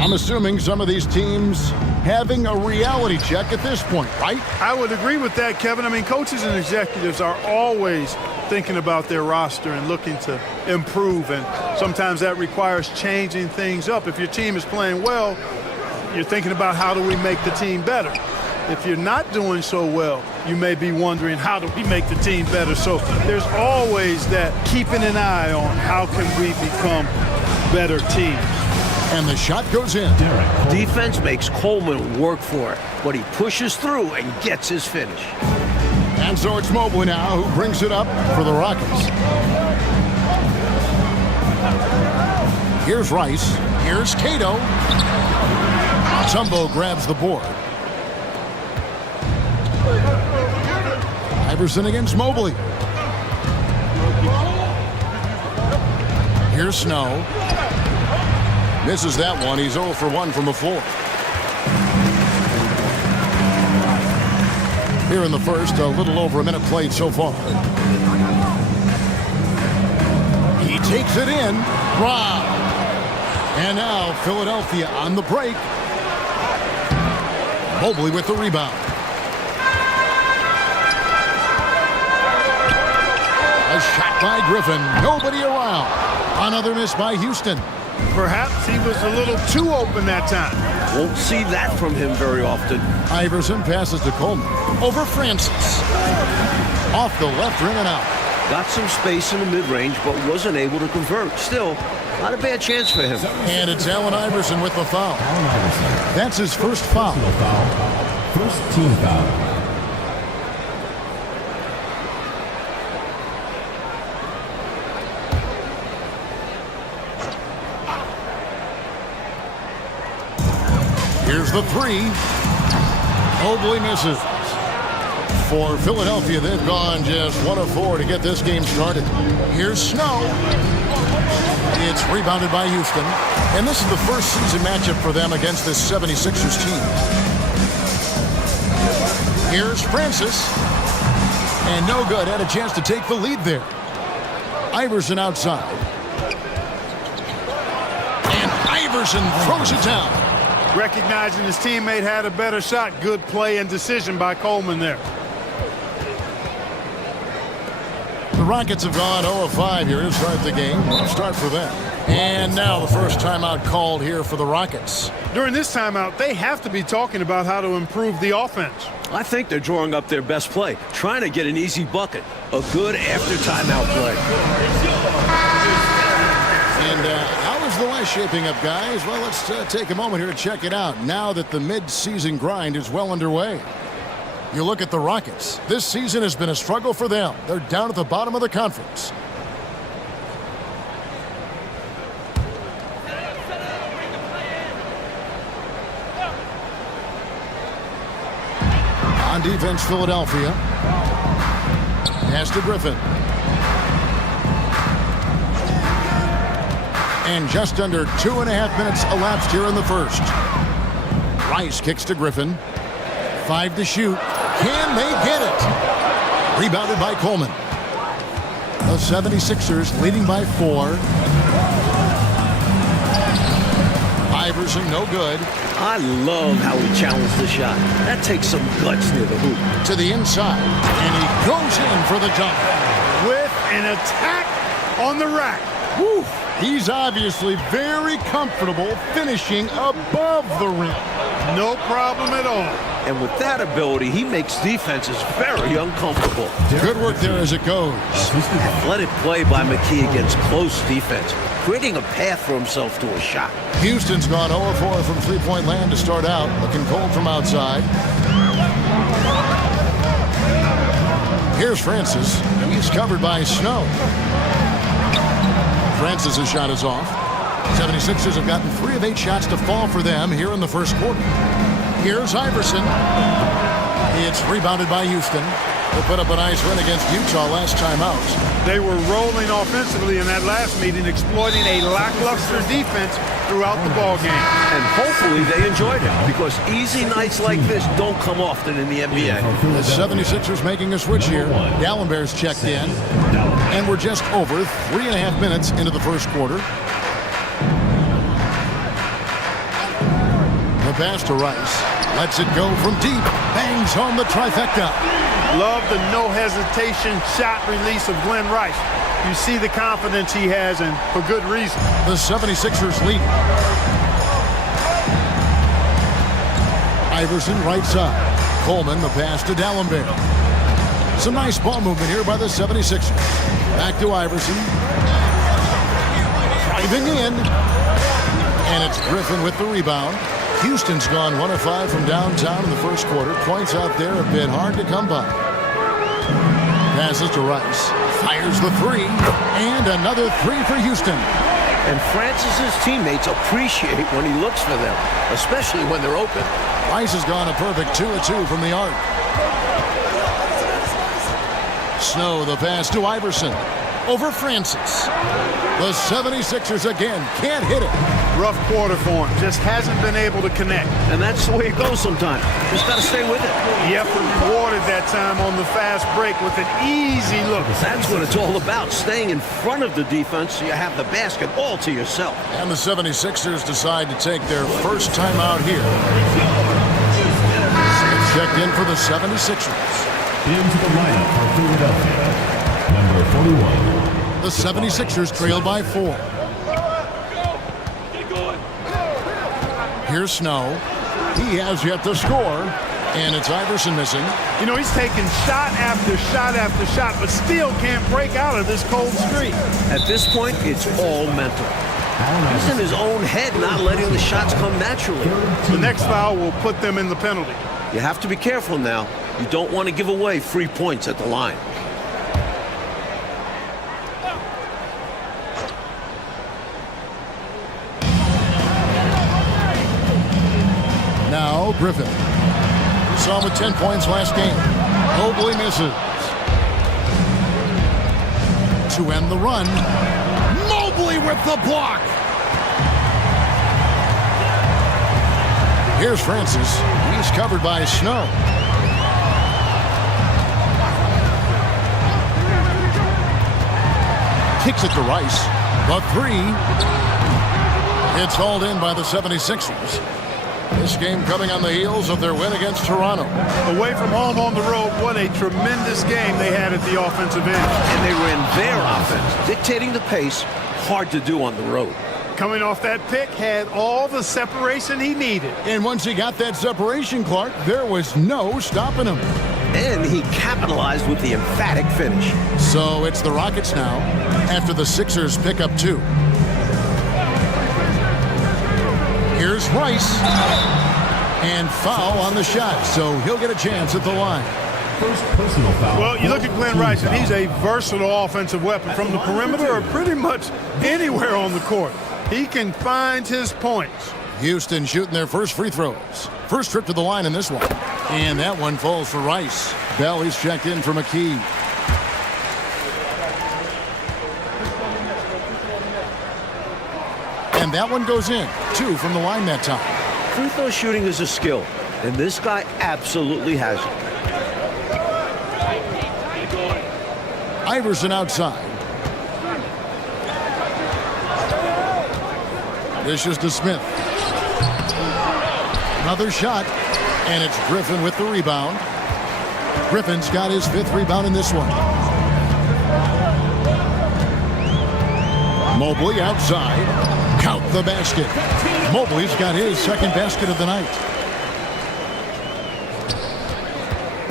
I'm assuming some of these teams having a reality check at this point, right? I would agree with that, Kevin. I mean, coaches and executives are always thinking about their roster and looking to improve, and sometimes that requires changing things up. If your team is playing well, you're thinking about how do we make the team better. If you're not doing so well, you may be wondering, how do we make the team better? So there's always that keeping an eye on how can we become better teams. And the shot goes in. Defense makes Coleman work for it, but he pushes through and gets his finish. And so it's Mobley now who brings it up for the Rockets. Here's Rice. Here's Cato. Tumbo grabs the board. Iverson against Mobley. Here's Snow. Misses that one. He's 0 for 1 from the floor. Here in the first, a little over a minute played so far. He takes it in. Wow. And now Philadelphia on the break. Mobley with the rebound. A shot by Griffin. Nobody around. Another miss by Houston. Perhaps he was a little too open that time. Won't see that from him very often. Iverson passes to Coleman. Over Francis. Off the left rim and out. Got some space in the mid-range, but wasn't able to convert. Still, not a bad chance for him. And it's Allen Iverson with the foul. That's his first foul. First team foul. Here's the three. Mobley misses. For Philadelphia, they've gone just 1 of 4 to get this game started. Here's Snow. It's rebounded by Houston. And this is the first season matchup for them against this 76ers team. Here's Francis. And no good. Had a chance to take the lead there. Iverson outside. And Iverson throws it down. Recognizing his teammate had a better shot. Good play and decision by Coleman there. The Rockets have gone 0 of 5 here to start the game. Start for them. And now the first timeout called here for the Rockets. During this timeout, they have to be talking about how to improve the offense. I think they're drawing up their best play, trying to get an easy bucket. A good after timeout play. And how is the West shaping up, guys? Well, let's take a moment here to check it out now that the mid-season grind is well underway. You look at the Rockets. This season has been a struggle for them. They're down at the bottom of the conference. On defense, Philadelphia. Pass to Griffin. And just under 2.5 minutes elapsed here in the first. Rice kicks to Griffin. 5 to shoot. Can they get it? Rebounded by Coleman. The 76ers leading by 4. Iverson, no good. I love how he challenged the shot. That takes some guts near the hoop. To the inside. And he goes in for the jump. With an attack on the rack. Woo. He's obviously very comfortable finishing above the rim. No problem at all. And with that ability, he makes defenses very uncomfortable. Good work there as it goes. Athletic play by McKee against close defense, creating a path for himself to a shot. Houston's gone 0 4 from three-point land to start out, looking cold from outside. Here's Francis. He's covered by Snow. Francis' shot is off. 76ers have gotten 3 of 8 shots to fall for them here in the first quarter. Here's Iverson. It's rebounded by Houston. They put up a nice win against Utah last time out. They were rolling offensively in that last meeting, exploiting a lackluster defense throughout the ballgame. And hopefully they enjoyed it, because easy nights like this don't come often in the NBA. The 76ers making a switch here. Gallenberg's checked in. And we're just over 3.5 minutes into the first quarter. pass to Rice. Lets it go from deep. Bangs home the trifecta. Love the no-hesitation shot release of Glenn Rice. You see the confidence he has, and for good reason. The 76ers lead. Iverson right side. Coleman the pass to D'Alembert. Some nice ball movement here by the 76ers. Back to Iverson. Driving in. And it's Griffin with the rebound. Houston's gone 1 of 5 from downtown in the first quarter. Points out there have been hard to come by. Passes to Rice. Fires the three. And another three for Houston. And Francis's teammates appreciate when he looks for them, especially when they're open. Rice has gone a perfect 2 of 2 from the arc. Snow the pass to Iverson. Over Francis. The 76ers again can't hit it. Rough quarter for him. Just hasn't been able to connect. And that's the way it goes sometimes. Just got to stay with it. The effort rewarded that time on the fast break with an easy look. That's what it's all about, staying in front of the defense so you have the basket all to yourself. And the 76ers decide to take their first time out here. Smith checked in for the 76ers. Into the lineup for Philadelphia, number 41. The 76ers trail by 4. Here's Snow. He has yet to score, and it's Iverson missing. You know, he's taking shot after shot after shot, but still can't break out of this cold streak. At this point, it's all mental. He's in his own head, not letting the shots come naturally. The next foul will put them in the penalty. You have to be careful now. You don't want to give away free points at the line. Now Griffin. We saw him with 10 points last game. Mobley misses. To end the run. Mobley with the block. Here's Francis. He's covered by Snow. Kicks it to Rice. The three. It's hauled in by the 76ers. This game coming on the heels of their win against Toronto. Away from home on the road, what a tremendous game they had at the offensive end. And they ran their offense, dictating the pace. Hard to do on the road. Coming off that pick, had all the separation he needed. And once he got that separation, Clark, there was no stopping him. And he capitalized with the emphatic finish. So it's the Rockets now, after the Sixers pick up 2. Here's Rice. And foul on the shot, so he'll get a chance at the line. First personal foul. Well, you look at Glenn Rice, and he's a versatile offensive weapon from the perimeter or pretty much anywhere on the court. He can find his points. Houston shooting their first free throws. First trip to the line in this one. And that one falls for Rice. Bell is checked in for McKee. And that one goes in. 2 from the line that time. Free throw shooting is a skill, and this guy absolutely has it. Iverson outside. Dishes to Smith. Another shot, and it's Griffin with the rebound. Griffin's got his 5th rebound in this one. Mobley outside. Count the basket. Mobley's got his 2nd basket of the night.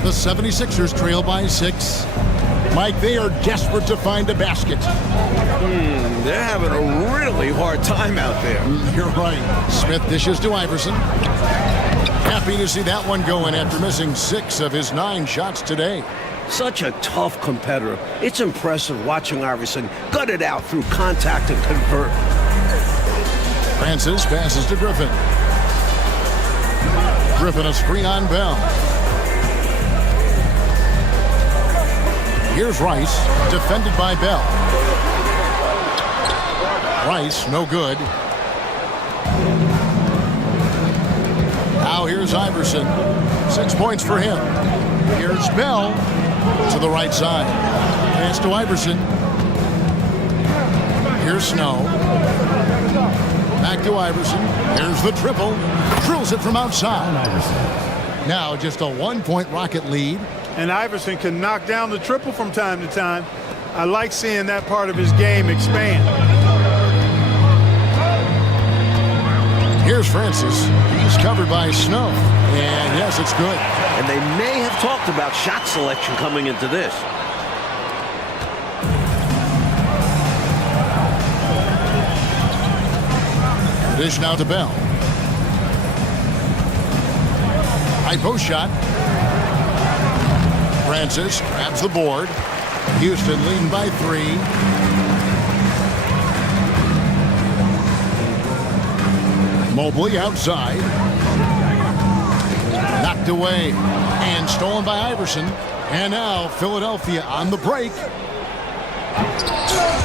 The 76ers trail by 6. Mike, they are desperate to find a basket. They're having a really hard time out there. You're right. Smith dishes to Iverson. Happy to see that one go in after missing 6 of his 9 shots today. Such a tough competitor. It's impressive watching Iverson gut it out through contact and convert. Francis passes to Griffin. Griffin a screen on Bell. Here's Rice, defended by Bell. Rice, no good. Now here's Iverson. 6 points for him. Here's Bell to the right side. Pass to Iverson. Here's Snow. Back to Iverson. Here's the triple. Drills it from outside. Now just a 1-point Rocket lead. And Iverson can knock down the triple from time to time. I like seeing that part of his game expand. Here's Francis. He's covered by Snow. And yes, it's good. And they may have talked about shot selection coming into this. Dish now to Bell. High post shot. Francis grabs the board. Houston leading by 3. Mobley outside. Knocked away and stolen by Iverson. And now Philadelphia on the break.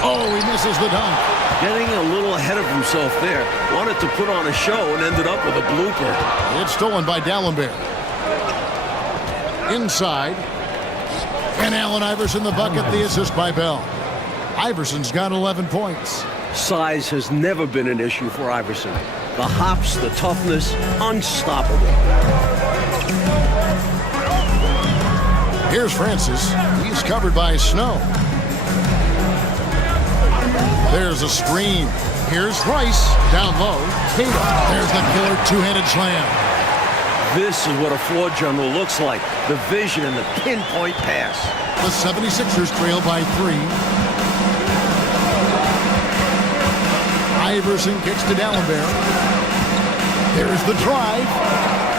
Oh, he misses the dunk. Getting a little ahead of himself there. Wanted to put on a show and ended up with a blooper. It's stolen by Dallenberg. Inside. And Allen Iverson the bucket, the assist by Bell. Iverson's got 11 points. Size has never been an issue for Iverson. The hops, the toughness, unstoppable. Here's Francis. He's covered by Snow. There's a screen. Here's Rice. Down low. Tatum. There's the killer two-handed slam. This is what a floor general looks like. The vision and the pinpoint pass. The 76ers trail by 3. Iverson kicks to Dallenberg. There's the drive.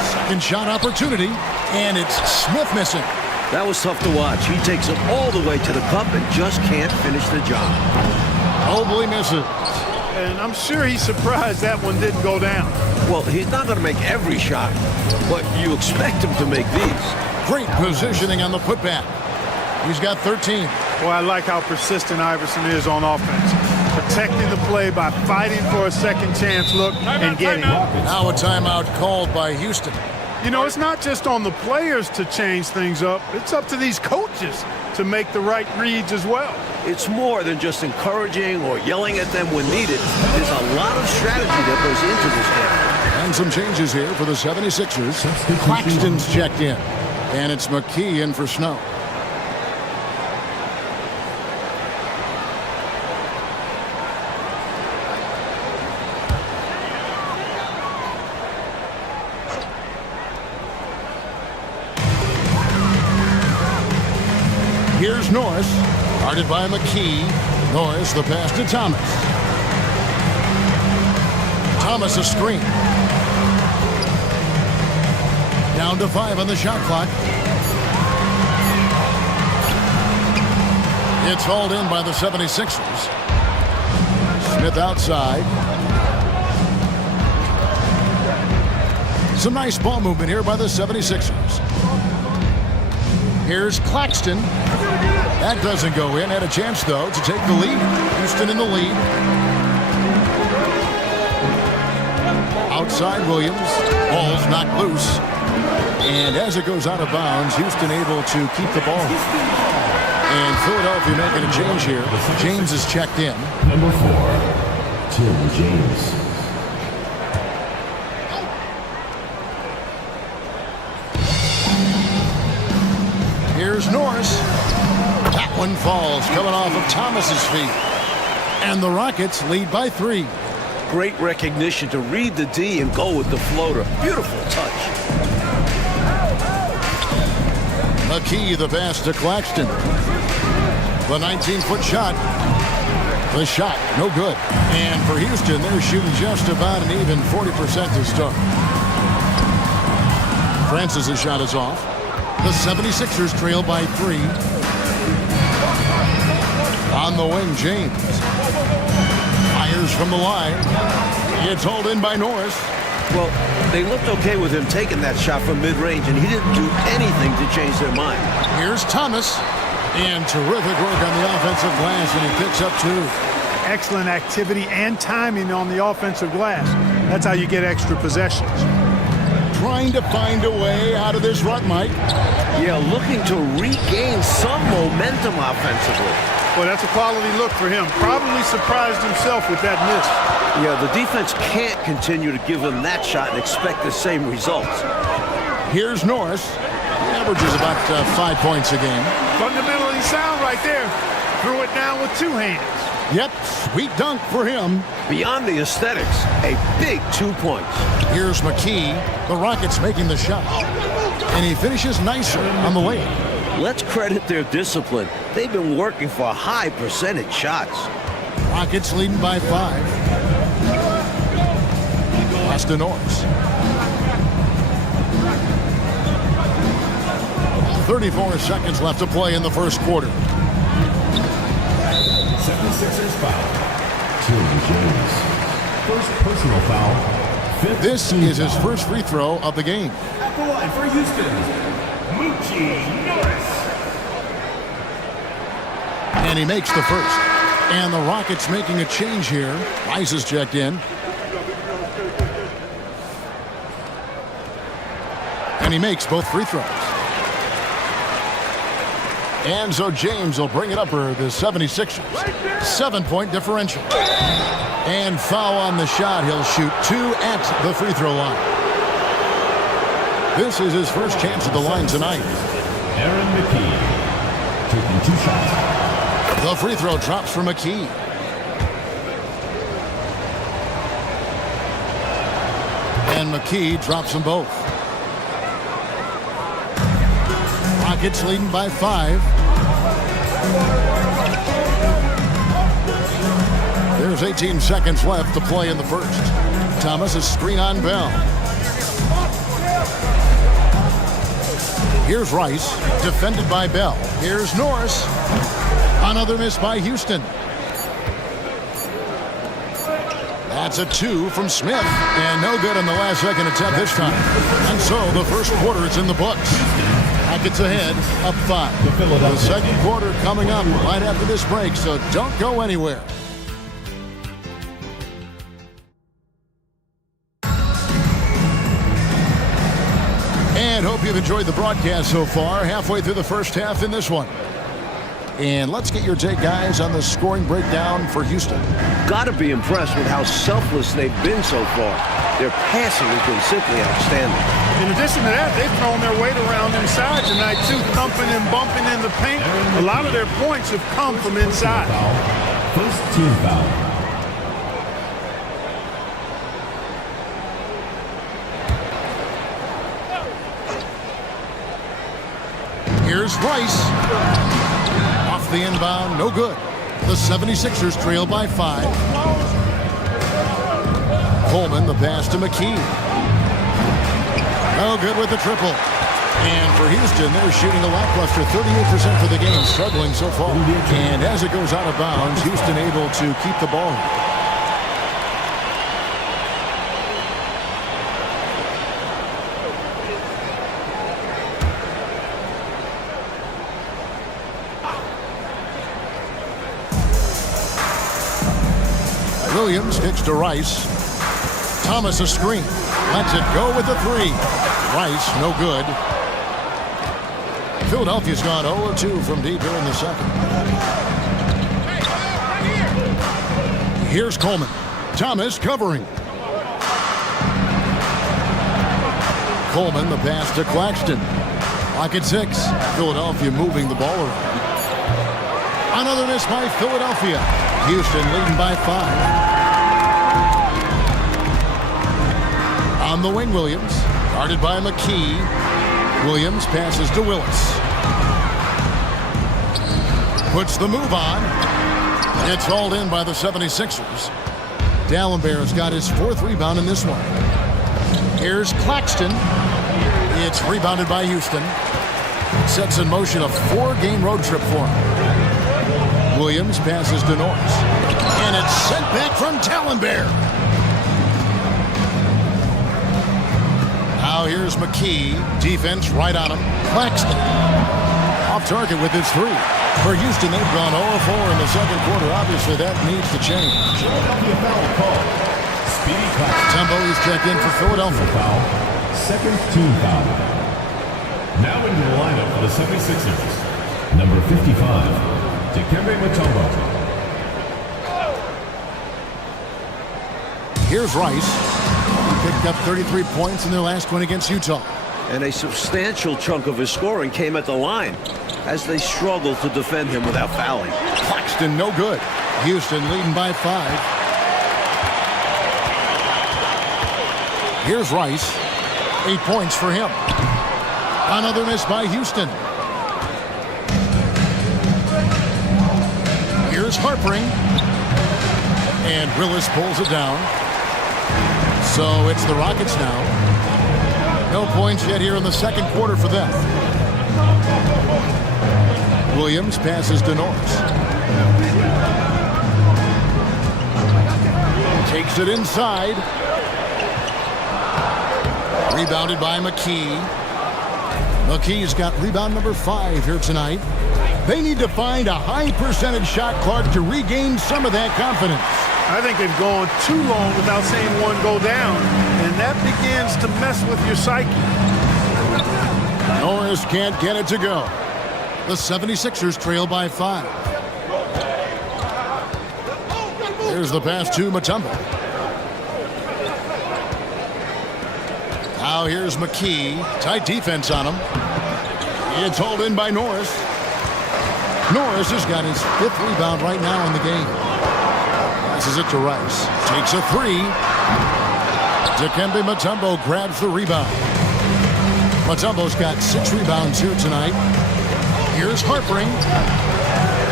Second shot opportunity. And it's Smith missing. That was tough to watch. He takes it all the way to the cup and just can't finish the job. Mobley misses. And I'm sure he's surprised that one didn't go down. Well, he's not going to make every shot, but you expect him to make these. Great positioning on the putback. He's got 13. Well, I like how persistent Iverson is on offense. Protecting the play by fighting for a second chance look and getting it. Now a timeout called by Houston. You know, it's not just on the players to change things up. It's up to these coaches to make the right reads as well. It's more than just encouraging or yelling at them when needed. There's a lot of strategy that goes into this game. And some changes here for the 76ers. Claxton's checked in. And it's McKee in for Snow. Here's Norris, guarded by McKee. Norris, the pass to Thomas. Thomas a screen. Down to 5 on the shot clock. It's hauled in by the 76ers. Smith outside. Some nice ball movement here by the 76ers. Here's Claxton. That doesn't go in. Had a chance, though, to take the lead. Houston in the lead. Outside Williams. Ball's knocked loose. And as it goes out of bounds, Houston able to keep the ball. And Philadelphia making a change here. James is checked in. Number 4, Tim James. Here's Norris. That one falls, coming off of Thomas's feet. And the Rockets lead by 3. Great recognition to read the D and go with the floater. Beautiful touch. McKee, the pass to Claxton. The 19-foot shot. The shot, no good. And for Houston, they're shooting just about an even 40% to start. Francis' shot is off. The 76ers trail by 3. On the wing, James. Fires from the line. It's hauled in by Norris. Well, they looked okay with him taking that shot from mid-range, and he didn't do anything to change their mind. Here's Thomas. And terrific work on the offensive glass, and he picks up 2. Excellent activity and timing on the offensive glass. That's how you get extra possessions. Trying to find a way out of this rut, Mike. Yeah, looking to regain some momentum offensively. Well, that's a quality look for him. Probably surprised himself with that miss. Yeah, the defense can't continue to give him that shot and expect the same results. Here's Norris. He averages about 5 points a game. Fundamentally sound right there. Threw it down with two hands. Yep, sweet dunk for him. Beyond the aesthetics, a big 2 points. Here's McKee. The Rockets making the shot. And he finishes nicer on the way. Let's credit their discipline. They've been working for high percentage shots. Rockets leading by 5. Pass to Norris. 34 seconds left to play in the first quarter. 76ers foul. James. First personal foul. This is his first free throw of the game. At the line for Houston, Moochie Norris. And he makes the first. And the Rockets making a change here. Rice is checked in. And he makes both free throws. And so James will bring it up for the 76ers. 7-point differential. And foul on the shot. He'll shoot 2 at the free throw line. This is his first chance at the line tonight. Aaron McKee taking 2 shots. The free throw drops for McKee. And McKee drops them both. Rockets leading by 5. There's 18 seconds left to play in the first. Thomas is screen on Bell. Here's Rice, defended by Bell. Here's Norris. Another miss by Houston. That's a 2 from Smith. And no good on the last second attempt this time. And so the first quarter is in the books. Rockets ahead, up 5. The second quarter coming up right after this break, so don't go anywhere. And hope you've enjoyed the broadcast so far. Halfway through the first half in this one. And let's get your take, guys, on the scoring breakdown for Houston. Got to be impressed with how selfless they've been so far. Their passing has been simply outstanding. In addition to that, they've thrown their weight around inside tonight, too, thumping and bumping in the paint. A lot of their points have come from inside. First team foul. Here's Rice. Off the inbound, no good. The 76ers trail by 5. Coleman, the pass to McKee. No good with the triple. And for Houston, they're shooting a lackluster 38% for the game, struggling so far. And as it goes out of bounds, Houston able to keep the ball. Williams kicks to Rice. Thomas a screen. Lets it go with the 3. Rice, no good. Philadelphia's gone 0-2 from deep here in the second. Here's Coleman. Thomas covering. Coleman, the pass to Claxton. Lock at 6. Philadelphia moving the ball around. Another miss by Philadelphia. Houston leading by 5. On the wing, Williams. Guarded by McKee. Williams passes to Willis. Puts the move on. It's hauled in by the 76ers. Dallenberg's got his 4th rebound in this one. Here's Claxton. It's rebounded by Houston. Sets in motion a 4-game road trip for him. Williams passes to Norris. And it's sent back from Dallenberg. Now here's McKee. Defense right on him. Claxton. Off target with his 3. For Houston, they've gone 0-4 in the second quarter. Obviously, that needs to change. Philadelphia foul call. Speedy Claxton. Tembo is checked in for Philadelphia. Foul. Second team foul. Now into the lineup for the 76ers. Number 55, Dikembe Mutombo. Here's Rice. He picked up 33 points in their last win against Utah. And a substantial chunk of his scoring came at the line as they struggled to defend him without fouling. Claxton, no good. Houston leading by 5. Here's Rice. 8 points for him. Another miss by Houston. Here's Harpering. And Willis pulls it down. So it's the Rockets now. No points yet here in the second quarter for them. Williams passes to Norris. Takes it inside. Rebounded by McKee. McKee's got rebound number 5 here tonight. They need to find a high percentage shot, Clark, to regain some of that confidence. I think they've gone too long without seeing one go down, and that begins to mess with your psyche. Norris can't get it to go. The 76ers trail by 5. Here's the pass to Mutombo. Now here's McKee. Tight defense on him. It's hauled in by Norris. Norris has got his 5th rebound right now in the game. Passes it to Rice. Takes a 3. Dikembe Mutombo grabs the rebound. Mutombo's got 6 rebounds here tonight. Here's Harpering.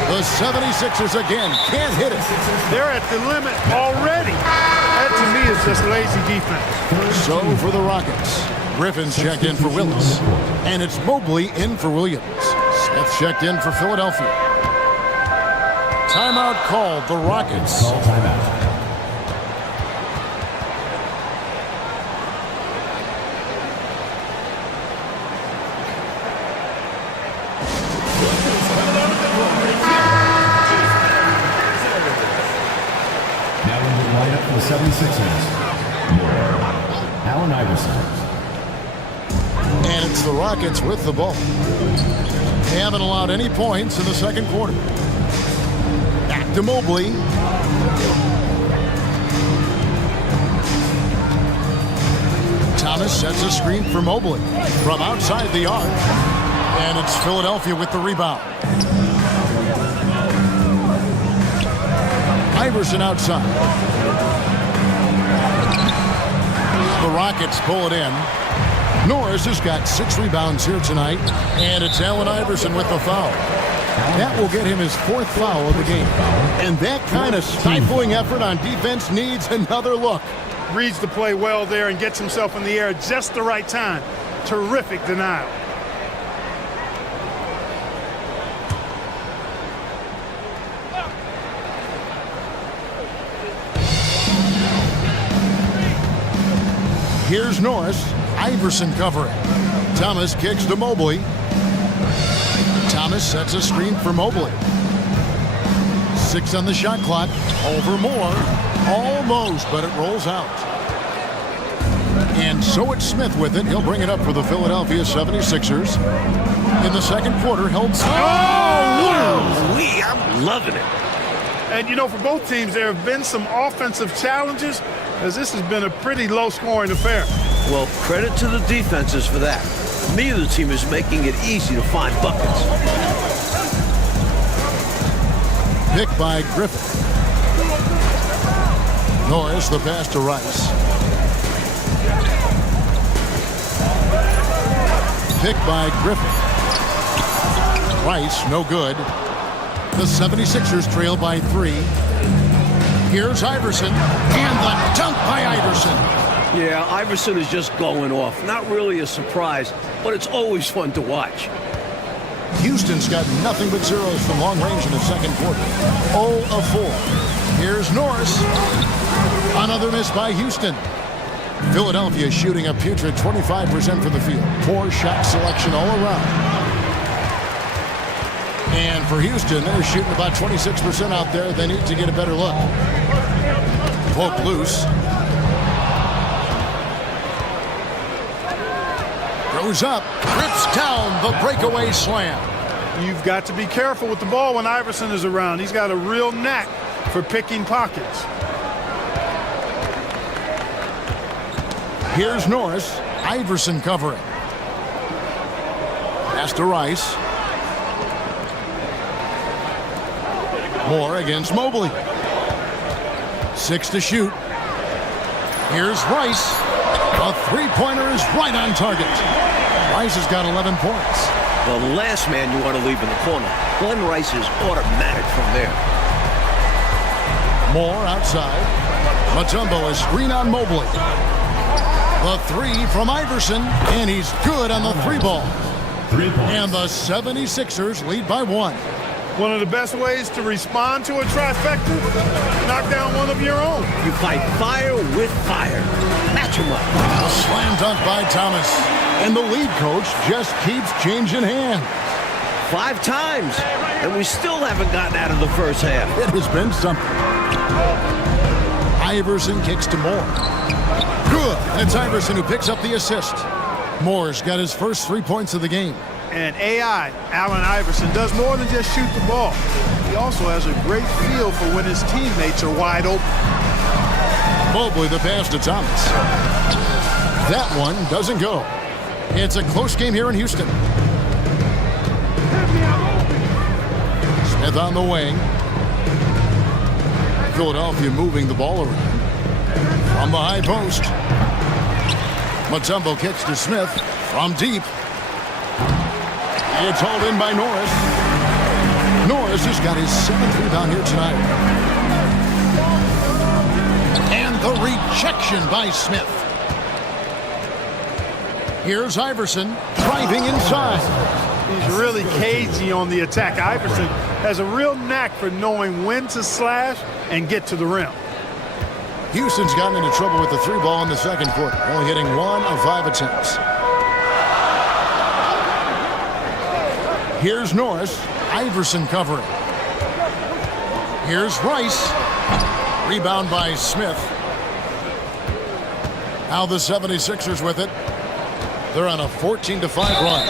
The 76ers again can't hit it. They're at the limit already. That to me is just lazy defense. So for the Rockets, Griffin's checked in for Willis. And it's Mobley in for Williams. Smith checked in for Philadelphia. Timeout called, the Rockets. Call timeout. Now in the lineup for the 76ers. Allen Iverson. And it's the Rockets with the ball. They haven't allowed any points in the second quarter. Back to Mobley. Thomas sets a screen for Mobley from outside the arc. And it's Philadelphia with the rebound. Iverson outside. The Rockets pull it in. Norris has got 6 rebounds here tonight, and it's Allen Iverson with the foul. That will get him his 4th foul of the game. And that kind of stifling effort on defense needs another look. Reads the play well there and gets himself in the air at just the right time. Terrific denial. Here's Norris. Iverson covering. Thomas kicks to Mobley. Thomas sets a screen for Mobley. 6 on the shot clock. Over more. Almost, but it rolls out. And so it's Smith with it. He'll bring it up for the Philadelphia 76ers. In the second quarter, held... Oh, wow! I'm loving it. And, you know, for both teams, there have been some offensive challenges, as this has been a pretty low-scoring affair. Well, credit to the defenses for that. Neither team is making it easy to find buckets. Picked by Griffin. Norris, the pass to Rice. Picked by Griffin. Rice, no good. The 76ers trail by 3. Here's Iverson, and the dunk by Iverson. Yeah, Iverson is just going off. Not really a surprise, but it's always fun to watch. Houston's got nothing but zeros from long range in the second quarter. 0 of 4. Here's Norris. Another miss by Houston. Philadelphia shooting a putrid 25% from the field. Poor shot selection all around. And for Houston, they're shooting about 26% out there. They need to get a better look. Poke loose. Goes up, rips down the breakaway slam. You've got to be careful with the ball when Iverson is around. He's got a real knack for picking pockets. Here's Norris. Iverson covering. Pass to Rice. Moore against Mobley. 6 to shoot. Here's Rice. A three-pointer is right on target. Rice has got 11 points. The last man you want to leave in the corner. Glenn Rice is automatic from there. Moore outside. Mutombo is screen on Mobley. The three from Iverson, and he's good on the three ball. 3 points. And the 76ers lead by 1. One of the best ways to respond to a trifecta, knock down one of your own. You fight fire with fire. Match him up. A slam dunk by Thomas. And the lead coach just keeps changing hands. 5 times, and we still haven't gotten out of the first half. It has been something. Iverson kicks to Moore. Good. It's Iverson who picks up the assist. Moore's got his first 3 points of the game. And AI, Allen Iverson, does more than just shoot the ball. He also has a great feel for when his teammates are wide open. Mobley the pass to Thomas. That one doesn't go. It's a close game here in Houston. Smith on the wing. Philadelphia moving the ball around. From the high post. Mutombo kicks to Smith from deep. It's hauled in by Norris. Norris has got his 7th rebound here tonight. And the rejection by Smith. Here's Iverson driving inside. He's really cagey on the attack. Iverson has a real knack for knowing when to slash and get to the rim. Houston's gotten into trouble with the three ball in the second quarter, only hitting 1 of 5 attempts. Here's Norris. Iverson covering. Here's Rice. Rebound by Smith. Now the 76ers with it. They're on a 14-5 run.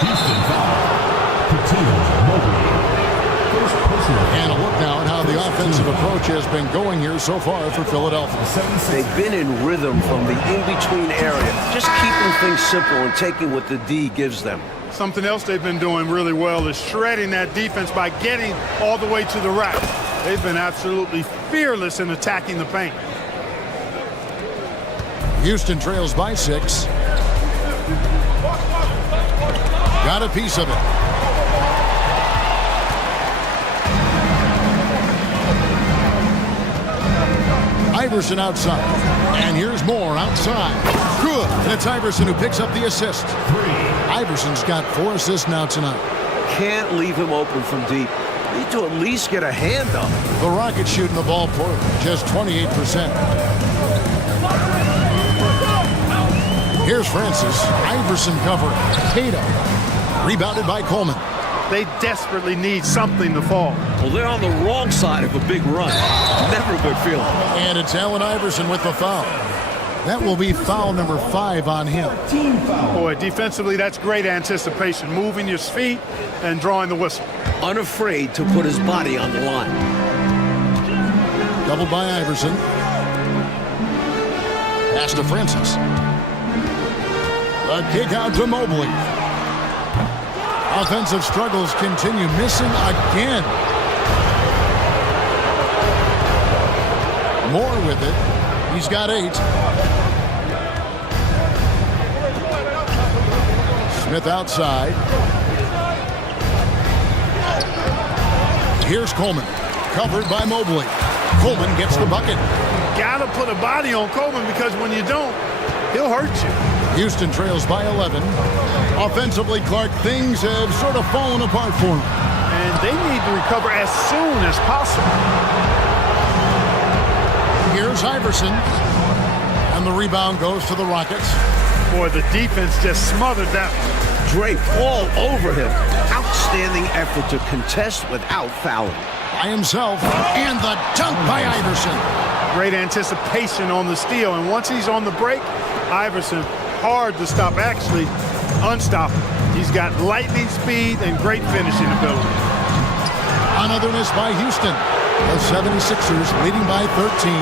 And a look now at how the offensive approach has been going here so far for Philadelphia. They've been in rhythm from the in-between area, just keeping things simple and taking what the D gives them. Something else they've been doing really well is shredding that defense by getting all the way to the rack. They've been absolutely fearless in attacking the paint. Houston trails by 6. Got a piece of it. Iverson outside. And here's Moore outside. Good. And it's Iverson who picks up the assist. 3. Iverson's got 4 assists now tonight. Can't leave him open from deep. Need to at least get a hand up. The Rockets shooting the ball poorly, just 28%. Here's Francis. Iverson covering. Tatum. Rebounded by Coleman. They desperately need something to fall. Well, they're on the wrong side of a big run. Never a good feeling. And it's Allen Iverson with the foul. That will be foul number 5 on him. Boy, defensively, that's great anticipation. Moving your feet and drawing the whistle. Unafraid to put his body on the line. Doubled by Iverson. Pass to Francis. A kick out to Mobley. Offensive struggles continue. Missing again. Moore with it. He's got 8. Smith outside. Here's Coleman. Covered by Mobley. Coleman gets the bucket. Gotta put a body on Coleman because when you don't, he'll hurt you. Houston trails by 11. Offensively, Clark, things have sort of fallen apart for him. And they need to recover as soon as possible. Here's Iverson. And the rebound goes to the Rockets. Boy, the defense just smothered that. Draped all over him. Outstanding effort to contest without fouling. By himself. And the dunk by Iverson. Great anticipation on the steal. And once he's on the break, Iverson, hard to stop. Actually, unstoppable. He's got lightning speed and great finishing ability. Another miss by Houston. The 76ers leading by 13.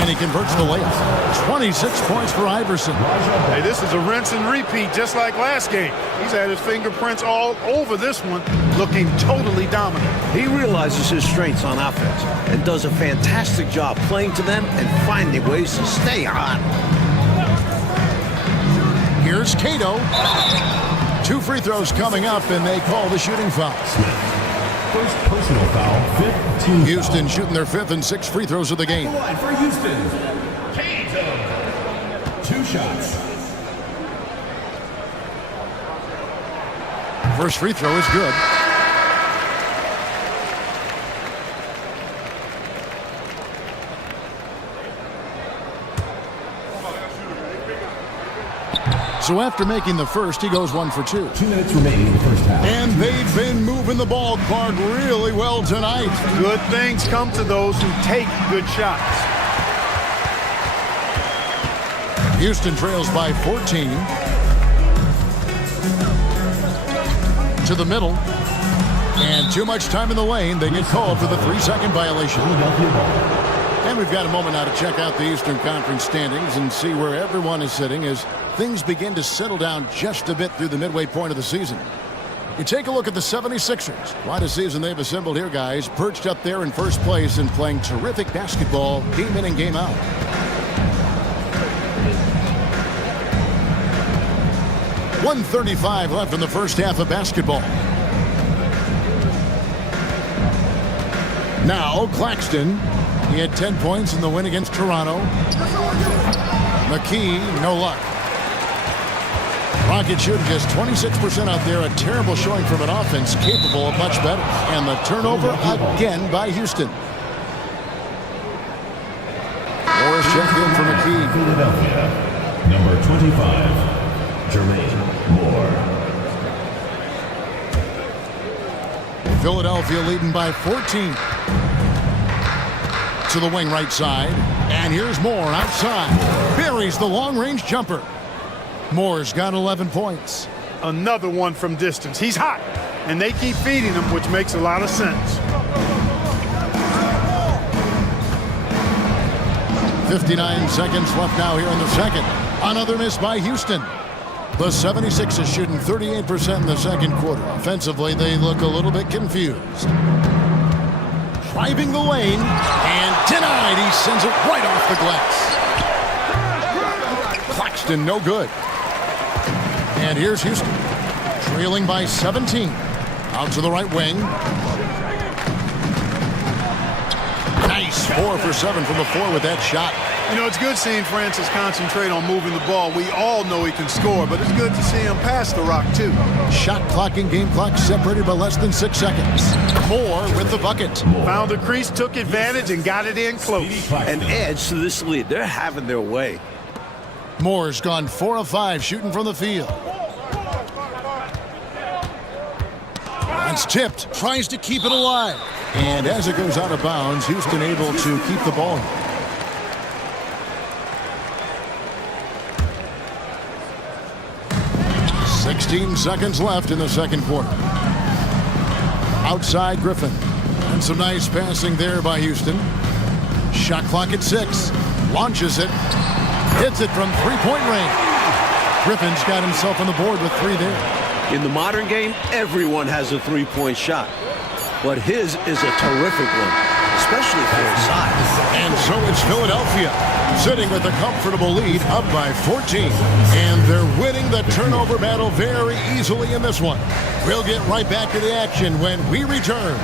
And he converts the layup. 26 points for Iverson. Hey, this is a rinse and repeat just like last game. He's had his fingerprints all over this one, looking totally dominant. He realizes his strengths on offense and does a fantastic job playing to them and finding ways to stay hot. Here's Cato. 2 free throws coming up, and they call the shooting foul. First personal foul, 5th team Houston foul. shooting their 5th and 6th free throws of the game. Line for Houston. Cato. 2 shots. First free throw is good. So after making the first, he goes 1 for 2. 2 minutes remaining in the first half. And they've been moving the ball card really well tonight. Good things come to those who take good shots. Houston trails by 14. To the middle. And too much time in the lane. They get called for the 3-second violation. Philadelphia ball. And we've got a moment now to check out the Eastern Conference standings and see where everyone is sitting as things begin to settle down just a bit through the midway point of the season. You take a look at the 76ers. Quite a season they've assembled here, guys. Perched up there in first place and playing terrific basketball game in and game out. .135 left in the first half of basketball. Now Claxton. He had 10 points in the win against Toronto. McKee, no luck. Rockets shooting just 26% out there. A terrible showing from an offense capable of much better. And the turnover again by Houston. Morris checked in for McKee. Philadelphia. Number 25. Jermaine Moore. Philadelphia leading by 14. To the wing right side. And here's Moore outside. Buries the long-range jumper. Moore's got 11 points. Another one from distance. He's hot, and they keep feeding him, which makes a lot of sense. 59 seconds left now here in the second. Another miss by Houston. The 76ers shooting 38% in the second quarter. Offensively, they look a little bit confused. Driving the lane, and denied. He sends it right off the glass. Claxton, no good. And here's Houston, trailing by 17. Out to the right wing. Nice, 4 for 7 from the floor with that shot. You know, it's good seeing Francis concentrate on moving the ball. We all know he can score, but it's good to see him pass the rock, too. Shot clock and game clock separated by less than 6 seconds. Moore with the bucket. Found the crease, took advantage, and got it in close. An edge to this lead. They're having their way. Moore's gone 4 of 5 shooting from the field. It's tipped, tries to keep it alive. And as it goes out of bounds, Houston able to keep the ball. 16 seconds left in the second quarter. Outside Griffin. And some nice passing there by Houston. Shot clock at 6. Launches it. Hits it from three-point range. Griffin's got himself on the board with 3 there. In the modern game, everyone has a three-point shot. But his is a terrific one, especially for his size. And so it's Philadelphia, sitting with a comfortable lead, up by 14. And they're winning the turnover battle very easily in this one. We'll get right back to the action when we return.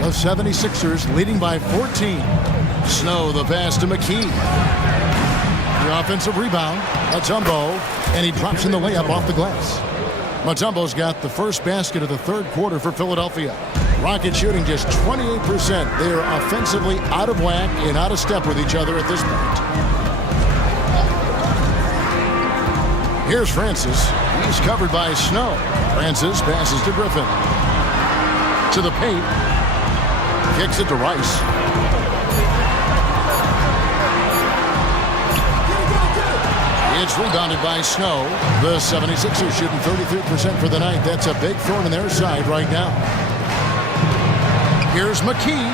The 76ers leading by 14. Snow the pass to McKee. The offensive rebound, Mutombo, and he drops in the layup off the glass. Mutombo's got the first basket of the third quarter for Philadelphia. Rockets shooting just 28%. They are offensively out of whack and out of step with each other at this point. Here's Francis. He's covered by Snow. Francis passes to Griffin. To the paint. Kicks it to Rice. It's rebounded by Snow. The 76ers shooting 33% for the night. That's a big thorn in their side right now. Here's McKee.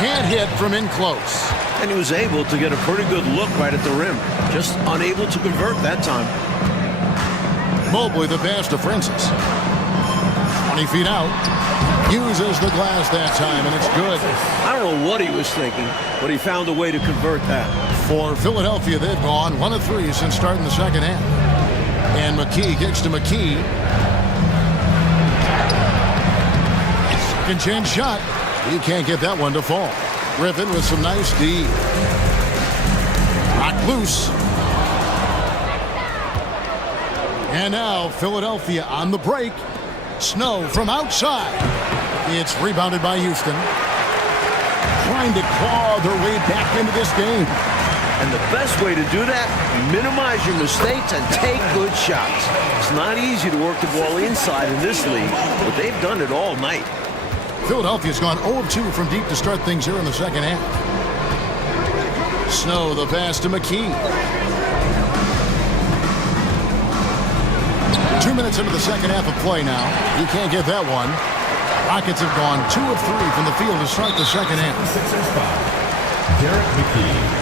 Can't hit from in close. And he was able to get a pretty good look right at the rim. Just unable to convert that time. Mobley the pass to Francis. 20 feet out. Uses the glass that time, and it's good. I don't know what he was thinking, but he found a way to convert that. For Philadelphia, they've gone 1 of 3 since starting the second half. And McKee kicks to McKee. Second chance shot. He can't get that one to fall. Griffin with some nice D. Knocked loose. And now Philadelphia on the break. Snow from outside. It's rebounded by Houston. Trying to claw their way back into this game. And the best way to do that, minimize your mistakes and take good shots. It's not easy to work the ball inside in this league, but they've done it all night. Philadelphia's gone 0 of 2 from deep to start things here in the second half. Snow the pass to McKee. 2 minutes into the second half of play now. He can't get that one. Rockets have gone 2 of 3 from the field to start the second half. Derek McKee.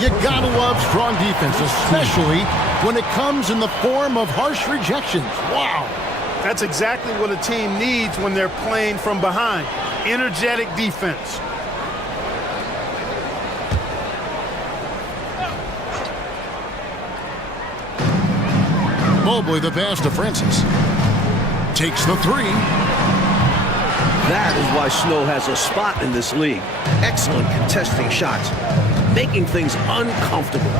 You gotta love strong defense, especially when it comes in the form of harsh rejections. Wow. That's exactly what a team needs when they're playing from behind. Energetic defense. Mobley the pass to Francis. Takes the 3. That is why Snow has a spot in this league. Excellent contesting shots, making things uncomfortable.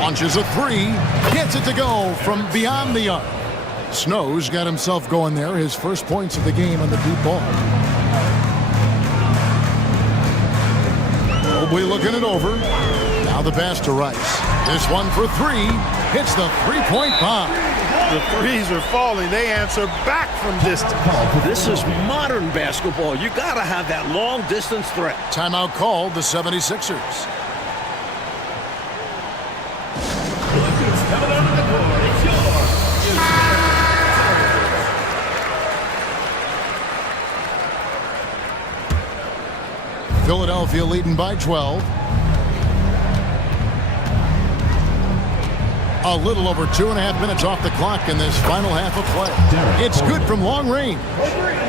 Launches a 3. Gets it to go from beyond the arc. Snow's got himself going there. His first points of the game on the deep ball. Mobley looking it over. Now the pass to Rice. This one for 3. Hits the three-point bomb. The threes are falling. They answer back from distance. This is modern basketball. You got to have that long-distance threat. Timeout called the 76ers. Philadelphia leading by 12. A little over 2.5 minutes off the clock in this final half of play. It's good from long range.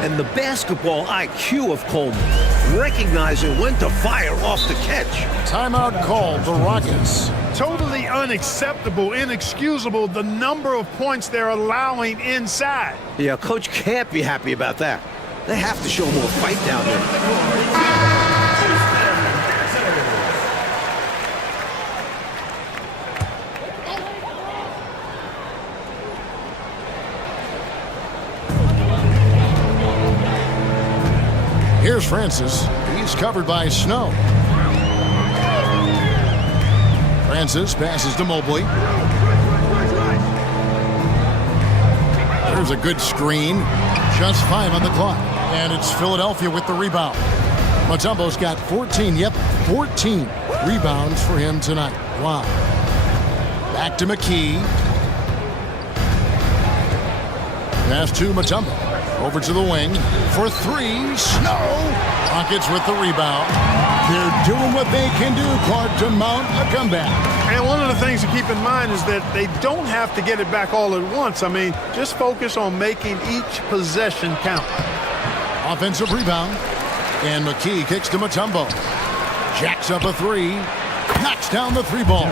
And the basketball IQ of Coleman, recognizing when to fire off the catch. Timeout called the Rockets. Totally unacceptable, inexcusable, the number of points they're allowing inside. Yeah, coach can't be happy about that. They have to show more fight down there. Here's Francis. He's covered by Snow. Francis passes to Mobley. There's a good screen. Just 5 on the clock. And it's Philadelphia with the rebound. Mutombo's got 14. Yep, 14 rebounds for him tonight. Wow. Back to McKee. Pass to Mutombo. Over to the wing for 3. Snow. Rockets with the rebound. They're doing what they can do, Clark, to mount a comeback. And one of the things to keep in mind is that they don't have to get it back all at once. I mean, just focus on making each possession count. Offensive rebound. And McKee kicks to Mutombo. Jacks up a 3. Knocks down the 3 ball.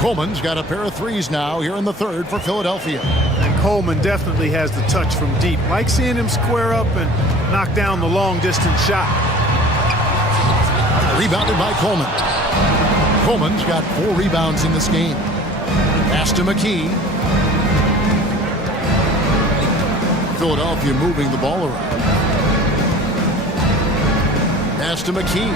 Coleman's got a pair of 3s now here in the third for Philadelphia. And Coleman definitely has the touch from deep. Like seeing him square up and knock down the long-distance shot. Rebounded by Coleman. Coleman's got 4 rebounds in this game. Pass to McKee. Philadelphia moving the ball around. Pass to McKee.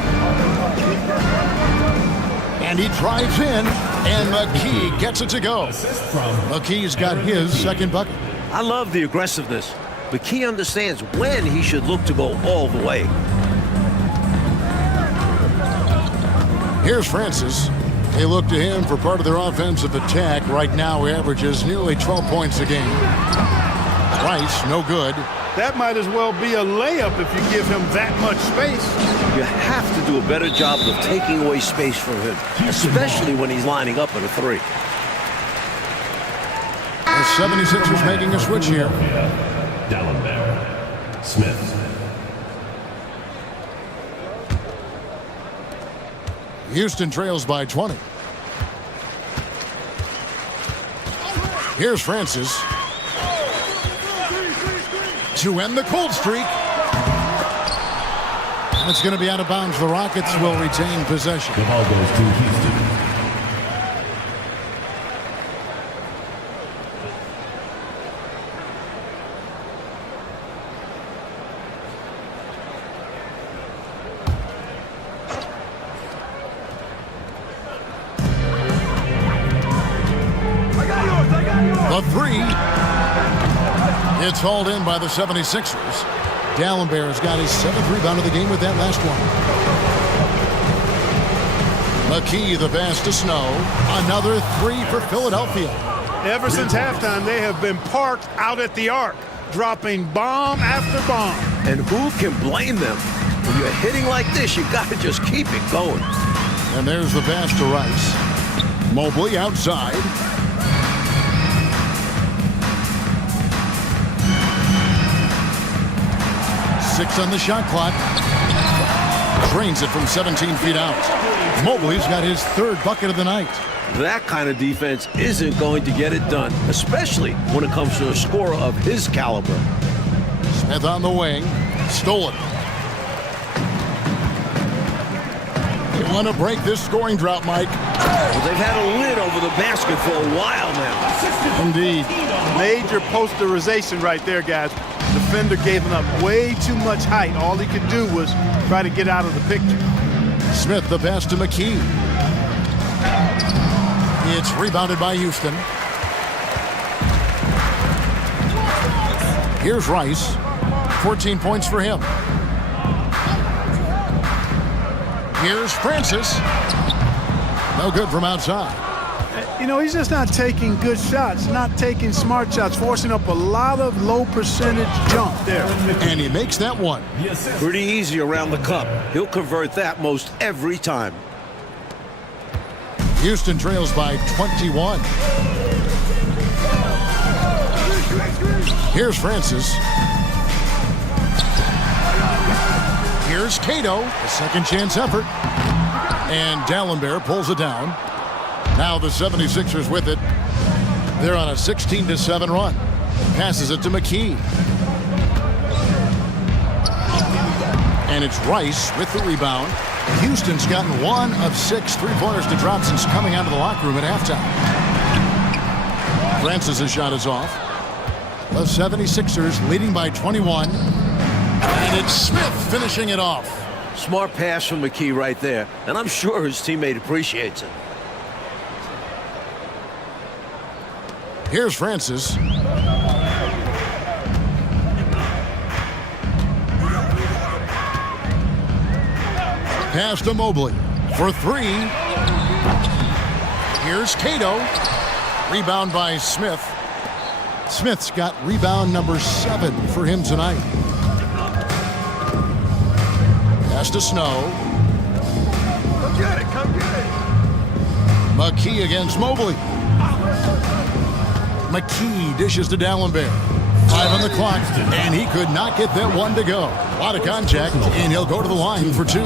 And he drives in, and McKee gets it to go. McKee's got his second bucket. I love the aggressiveness. McKee understands when he should look to go all the way. Here's Francis. They look to him for part of their offensive attack. Right now, he averages nearly 12 points a game. Rice, no good. That might as well be a layup if you give him that much space. You have to do a better job of taking away space from him, especially when he's lining up at a three. The 76ers making a switch here. Dallenberg. Smith. Houston trails by 20. Here's Francis to end the cold streak. And it's going to be out of bounds. The Rockets will retain possession. The ball goes to Houston. The three. It's hauled in by the 76ers. Dallenberg has got his 7th rebound of the game with that last one. McKee, the pass to Snow. Another three for Philadelphia. Ever since halftime, they have been parked out at the arc, dropping bomb after bomb. And who can blame them? When you're hitting like this, you got to just keep it going. And there's the pass to Rice. Mobley outside. Six on the shot clock. Drains it from 17 feet out. Mobley's got his 3rd bucket of the night. That kind of defense isn't going to get it done, especially when it comes to a scorer of his caliber. Smith on the wing. Stolen. They want to break this scoring drought, Mike. Well, they've had a lid over the basket for a while now. Indeed. Major posterization right there, guys. Defender gave him up way too much height. All he could do was try to get out of the picture. Smith, the pass to McKee. It's rebounded by Houston. Here's Rice. 14 points for him. Here's Francis. No good from outside. You know, he's just not taking good shots, not taking smart shots, forcing up a lot of low percentage jump there. And he makes that one. Pretty easy around the cup. He'll convert that most every time. Houston trails by 21. Here's Francis. Here's Cato, a second chance effort. And Dallenberg pulls it down. Now the 76ers with it. They're on a 16-7 run. Passes it to McKee. And it's Rice with the rebound. Houston's gotten 1 of 6 3-pointers to drop since coming out of the locker room at halftime. Francis' shot is off. The 76ers leading by 21. And it's Smith finishing it off. Smart pass from McKee right there. And I'm sure his teammate appreciates it. Here's Francis. Pass to Mobley for 3. Here's Cato. Rebound by Smith. Smith's got rebound number 7 for him tonight. Pass to Snow. Come get it, come get it. McKee against Mobley. McKee dishes to Dallenberg. 5 on the clock, and he could not get that one to go. A lot of contact, and he'll go to the line for 2.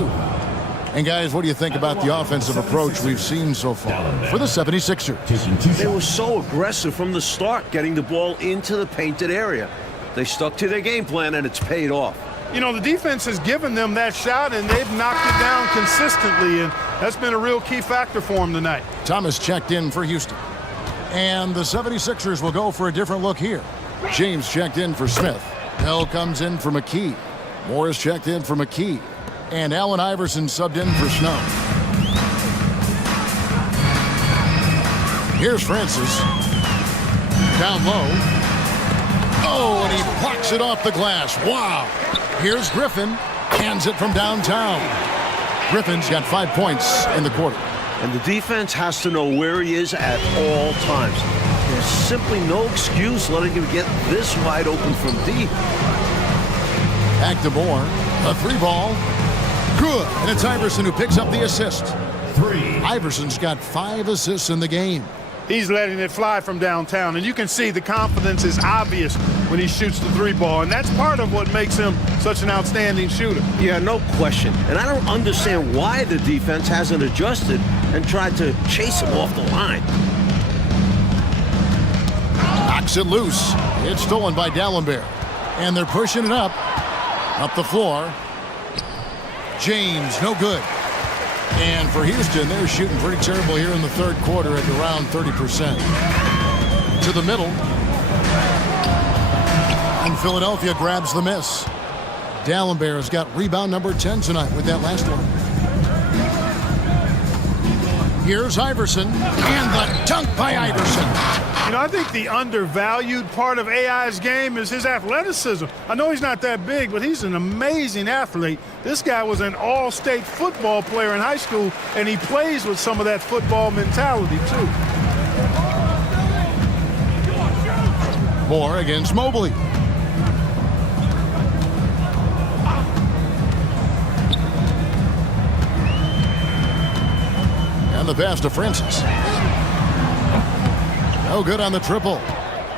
And guys, what do you think about the offensive approach we've seen so far for the 76ers? They were so aggressive from the start, getting the ball into the painted area. They stuck to their game plan, and it's paid off. You know, the defense has given them that shot, and they've knocked it down consistently, and that's been a real key factor for them tonight. Thomas checked in for Houston. And the 76ers will go for a different look here. James checked in for Smith. Bell comes in for McKee. Morris checked in for McKee. And Allen Iverson subbed in for Snow. Here's Francis. Down low. Oh, and he blocks it off the glass. Wow. Here's Griffin. Hands it from downtown. Griffin's got 5 points in the quarter. and the defense has to know where he is at all times. There's simply no excuse letting him get this wide open from deep. Back to Moore. A 3-ball. Good. And it's Iverson who picks up the assist. 3. Iverson's got 5 assists in the game. He's letting it fly from downtown, and you can see the confidence is obvious when he shoots the 3-ball, and that's part of what makes him such an outstanding shooter. Yeah, no question. And I don't understand why the defense hasn't adjusted and tried to chase him off the line. Knocks it loose. It's stolen by Dallenberg. And they're pushing it up the floor. James, no good. And for Houston, they're shooting pretty terrible here in the third quarter at around 30%. To the middle. And Philadelphia grabs the miss. Dallenberg's got rebound number 10 tonight with that last one. Here's Iverson. And the dunk by Iverson. You know, I think the undervalued part of AI's game is his athleticism. I know he's not that big, but he's an amazing athlete. This guy was an all-state football player in high school, and he plays with some of that football mentality, too. Moore against Mobley. And the pass to Francis. No good on the triple.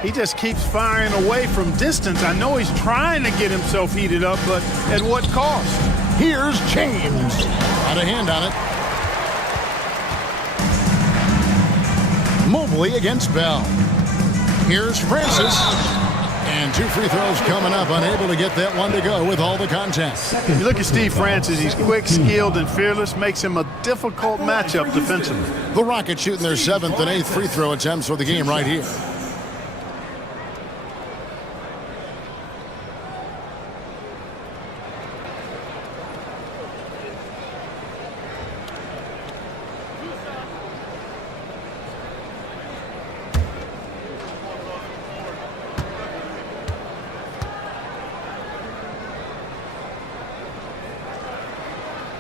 He just keeps firing away from distance. I know he's trying to get himself heated up, but at what cost? Here's James. Got a hand on it. Mobley against Bell. Here's Francis. And 2 free throws coming up. Unable to get that one to go with all the contact. You look at Steve Francis. He's quick, skilled, and fearless. Makes him a difficult matchup defensively. The Rockets shooting their 7th and 8th free throw attempts for the game right here.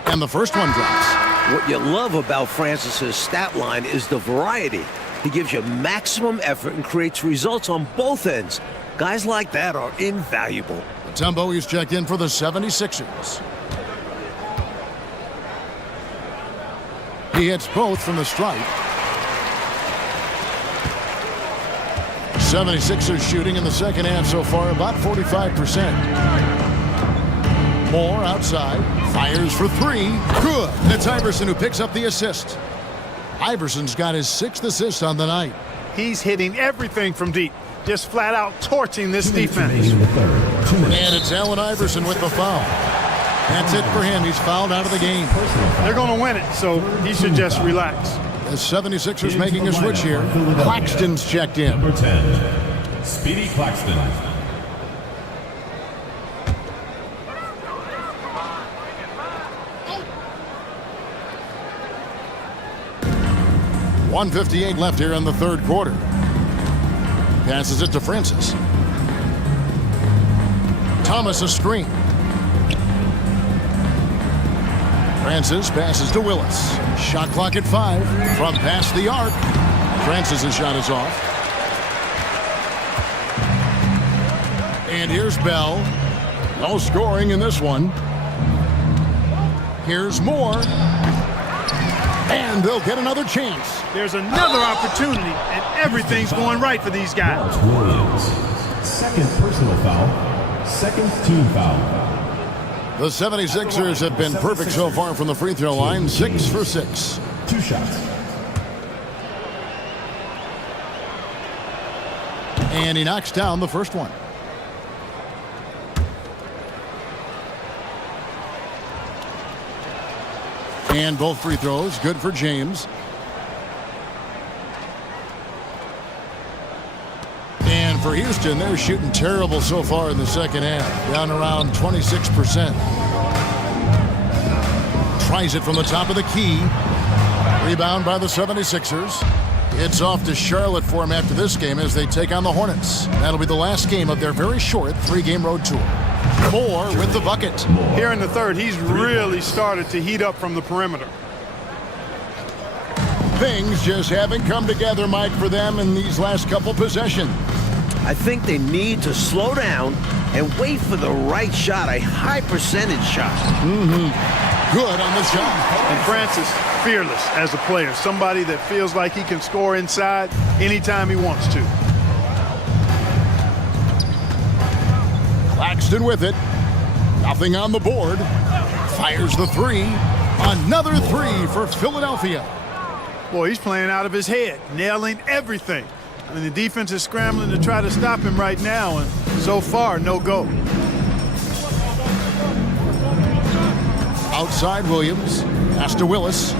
And the first one drops. What you love about Francis's stat line is the variety. He gives you maximum effort and creates results on both ends. Guys like that are invaluable. Mutombo is checked in for the 76ers. He hits both from the stripe. 76ers shooting in the second half so far about 45%. Moore outside, fires for 3. Good. And it's Iverson who picks up the assist. Iverson's got his 6th assist on the night. He's hitting everything from deep, just flat out torching this defense. And it's Allen Iverson with the foul. That's it for him. He's fouled out of the game. They're going to win it, so he should just relax. The 76ers making a switch here. Claxton's checked in. Number 10, Speedy Claxton. .158 left here in the third quarter. Passes it to Francis. Thomas a screen. Francis passes to Willis. Shot clock at 5 from past the arc. Francis' shot is off. And here's Bell. No scoring in this one. Here's Moore. And they'll get another chance. There's another opportunity, and everything's going right for these guys. Williams, 2nd personal foul, 2nd team foul. The 76ers have been perfect so far from the free throw line, 6 for 6. 2 shots. And he knocks down the first one. And both free throws good for James. And for Houston, they're shooting terrible so far in the second half, down around 26%. Tries it from the top of the key. Rebound by the 76ers. It's off to Charlotte for him after this game as they take on the Hornets. That'll be the last game of their very short 3-game road tour. Moore with the bucket. Here in the third, he's really started to heat up from the perimeter. Things just haven't come together, Mike, for them in these last couple possessions. I think they need to slow down and wait for the right shot, a high percentage shot. Good on the shot. And Francis, fearless as a player. Somebody that feels like he can score inside anytime he wants to. Claxton with it. Nothing on the board. Fires the three. Another three for Philadelphia. Boy, he's playing out of his head, nailing everything. I mean, the defense is scrambling to try to stop him right now, and so far, no go. Outside Williams. Pass to Willis.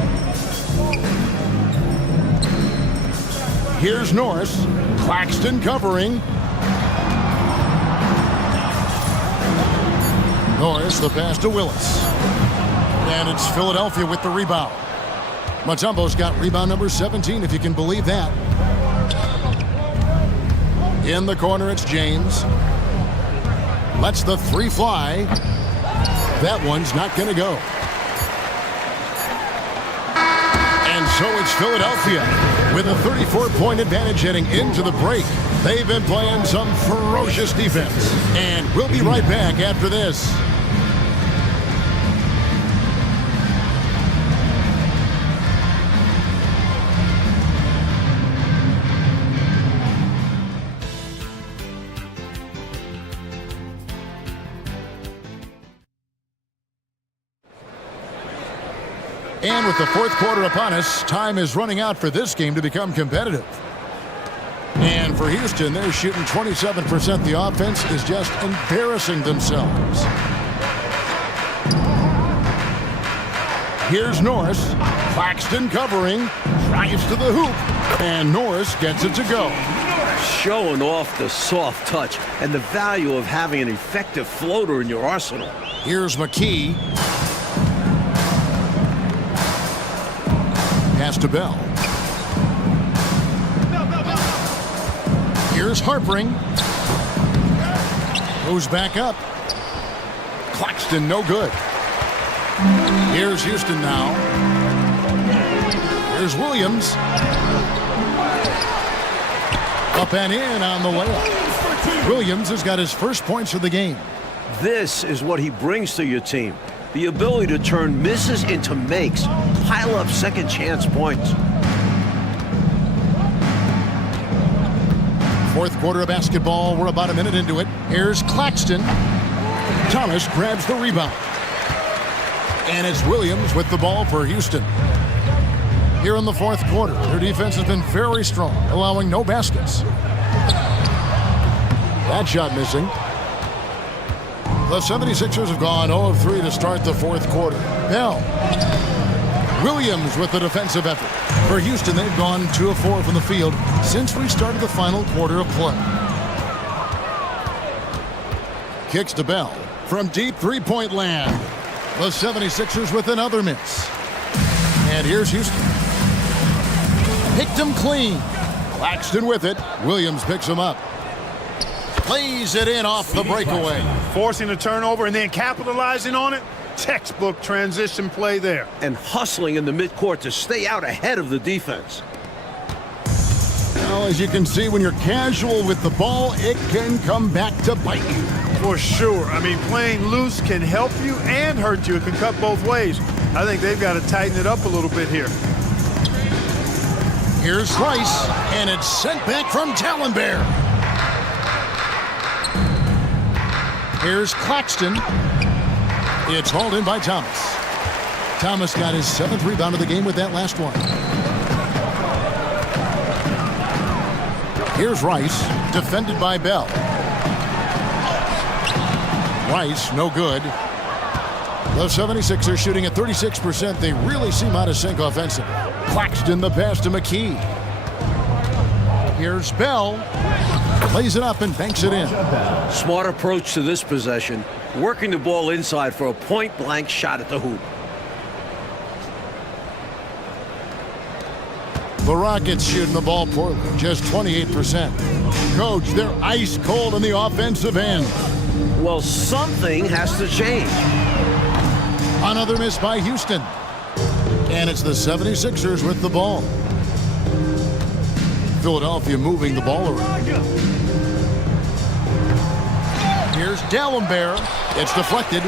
Here's Norris. Claxton covering. Norris, the pass to Willis. And it's Philadelphia with the rebound. Mutombo's got rebound number 17, if you can believe that. In the corner, it's James. Lets the three fly. That one's not going to go. And so it's Philadelphia with a 34-point advantage heading into the break. They've been playing some ferocious defense. And we'll be right back after this. And with the fourth quarter upon us, time is running out for this game to become competitive. And for Houston, they're shooting 27%. The offense is just embarrassing themselves. Here's Norris. Claxton covering. Drives to the hoop. And Norris gets it to go. Showing off the soft touch and the value of having an effective floater in your arsenal. Here's McKee. Pass to Bell. Here's Harpering. Goes back up. Claxton, no good. Here's Houston now. Here's Williams. Up and in on the layup. Williams has got his first points of the game. This is what he brings to your team. The ability to turn misses into makes. Pile up second chance points. Fourth quarter of basketball. We're about a minute into it. Here's Claxton. Thomas grabs the rebound. And it's Williams with the ball for Houston. Here in the fourth quarter, their defense has been very strong, allowing no baskets. That shot missing. The 76ers have gone 0 of 3 to start the fourth quarter. Bell. Williams with the defensive effort. For Houston, they've gone 2 of 4 from the field since we started the final quarter of play. Kicks to Bell from deep three-point land. The 76ers with another miss. And here's Houston. Picked him clean. Claxton with it. Williams picks him up. Plays it in off the breakaway. Forcing a turnover and then capitalizing on it. Textbook transition play there. And hustling in the midcourt to stay out ahead of the defense. Well, as you can see, when you're casual with the ball, it can come back to bite you. For sure. I mean, playing loose can help you and hurt you. It can cut both ways. I think they've got to tighten it up a little bit here. Here's Rice, and it's sent back from Tallenbear. Here's Claxton. It's hauled in by Thomas. Thomas got his 7th rebound of the game with that last one. Here's Rice, defended by Bell. Rice, no good. The 76ers shooting at 36%. They really seem out of sync offensively. Claxton, the pass to McKee. Here's Bell. Plays it up and banks it in. Smart approach to this possession. Working the ball inside for a point-blank shot at the hoop. The Rockets shooting the ball poorly, just 28%. Coach, they're ice cold on the offensive end. Well, something has to change. Another miss by Houston. And it's the 76ers with the ball. Philadelphia moving the ball around. Here's D'Alembert. It's deflected.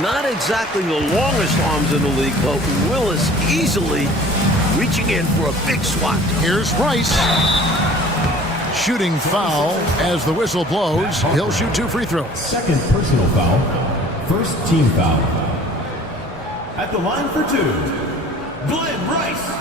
Not exactly the longest arms in the league, but Willis easily reaching in for a big swat. Here's Rice. Shooting foul as the whistle blows. He'll shoot 2 free throws. Second personal foul. First team foul. At the line for 2, Glenn Rice.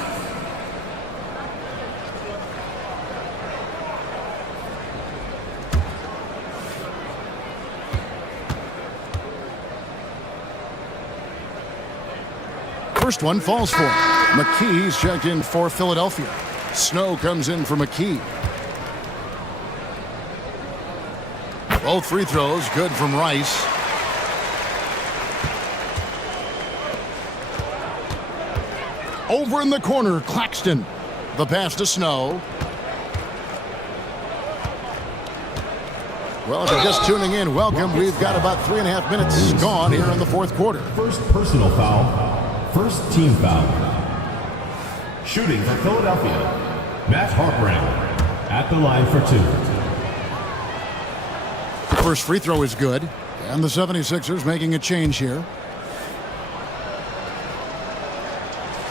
First one falls for him. McKee's checked in for Philadelphia. Snow comes in for McKee. Both free throws good from Rice. Over in the corner, Claxton. The pass to Snow. Well, if you're just tuning in, welcome. We've got about 3.5 minutes gone here in the fourth quarter. First personal foul. First team foul. Shooting for Philadelphia, Matt Harpering. At the line for 2. The first free throw is good. And the 76ers making a change here.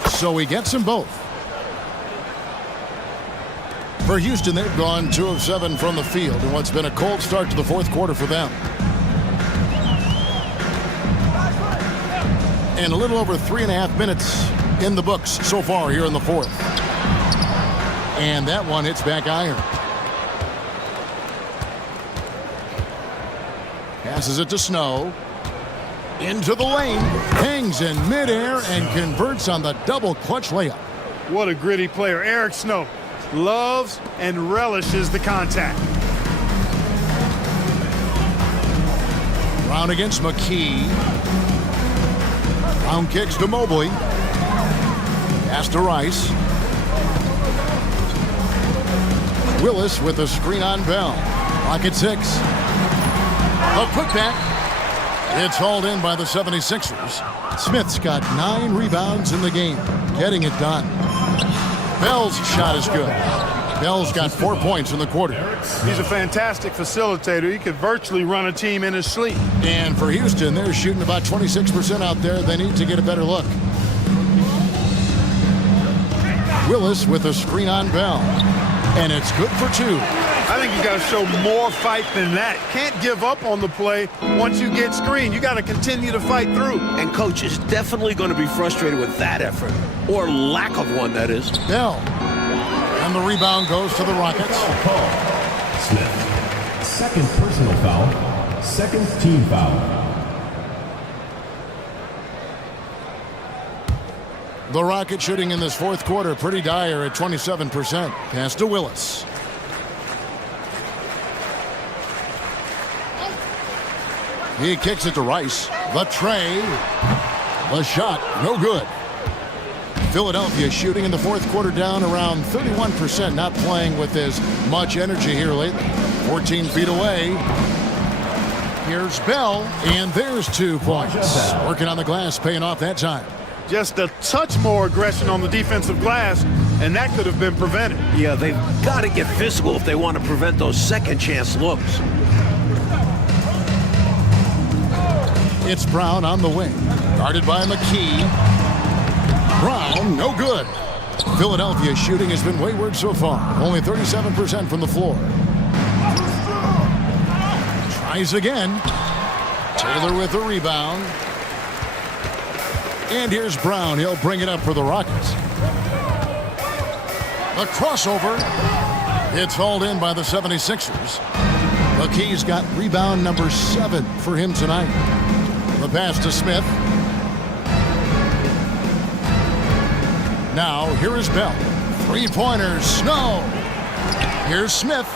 So he gets them both. For Houston, they've gone 2 of 7 from the field in what's been a cold start to the fourth quarter for them. And a little over 3.5 minutes in the books so far here in the fourth. And that one hits back iron. Passes it to Snow. Into the lane. Hangs in midair and converts on the double clutch layup. What a gritty player. Eric Snow loves and relishes the contact. Brown against McKee. Brown kicks to Mobley. Pass to Rice. Willis with a screen on Bell. Rocket 6. A putback. It's hauled in by the 76ers. Smith's got 9 rebounds in the game. Getting it done. Bell's shot is good. Bell's got 4 points in the quarter. He's a fantastic facilitator. He could virtually run a team in his sleep. And for Houston, they're shooting about 26% out there. They need to get a better look. Willis with a screen on Bell. And it's good for 2. I think you got to show more fight than that. Can't give up on the play once you get screened. You got to continue to fight through. And coach is definitely going to be frustrated with that effort. Or lack of one, that is. Bell. And the rebound goes to the Rockets. Call. Smith. Second personal foul. Second team foul. The Rockets shooting in this fourth quarter pretty dire at 27%. Pass to Willis. He kicks it to Rice. The tray. The shot. No good. Philadelphia shooting in the fourth quarter down around 31%. Not playing with as much energy here lately. 14 feet away. Here's Bell. And there's 2 points. Working on the glass, paying off that time. Just a touch more aggression on the defensive glass, and that could have been prevented. Yeah, they've got to get physical if they want to prevent those second chance looks. It's Brown on the wing. Guarded by McKee. Brown, no good. Philadelphia shooting has been wayward so far. Only 37% from the floor. Tries again. Taylor with the rebound. And here's Brown. He'll bring it up for the Rockets. The crossover. It's hauled in by the 76ers. McKee's got rebound number 7 for him tonight. The pass to Smith. Now, here is Bell. 3-pointers. Snow. Here's Smith.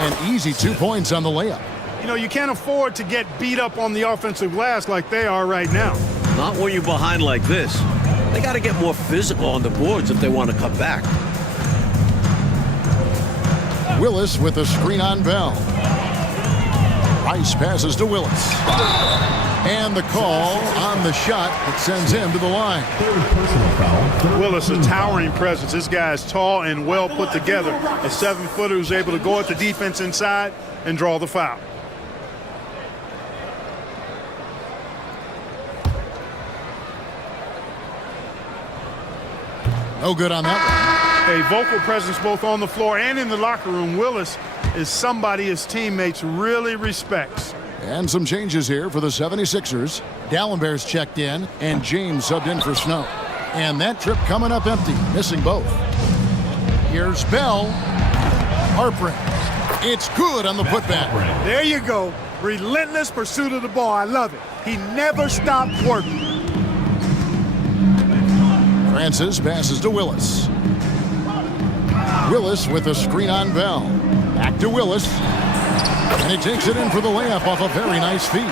An easy 2 points on the layup. You know, you can't afford to get beat up on the offensive glass like they are right now. Not when you're behind like this. They got to get more physical on the boards if they want to come back. Willis with a screen on Bell. Rice passes to Willis. And the call on the shot that sends him to the line. Third personal foul. Willis, a towering presence. This guy is tall and well put together. A 7-footer who's able to go at the defense inside and draw the foul. No good on that one. A vocal presence both on the floor and in the locker room. Willis is somebody his teammates really respects. And some changes here for the 76ers. Dallenberg's checked in, and James subbed in for Snow. And that trip coming up empty, missing both. Here's Bell. Harpring. It's good on the putback. There you go. Relentless pursuit of the ball. I love it. He never stopped working. Francis passes to Willis. Willis with a screen on Bell. Back to Willis. And he takes it in for the layup off a very nice feed.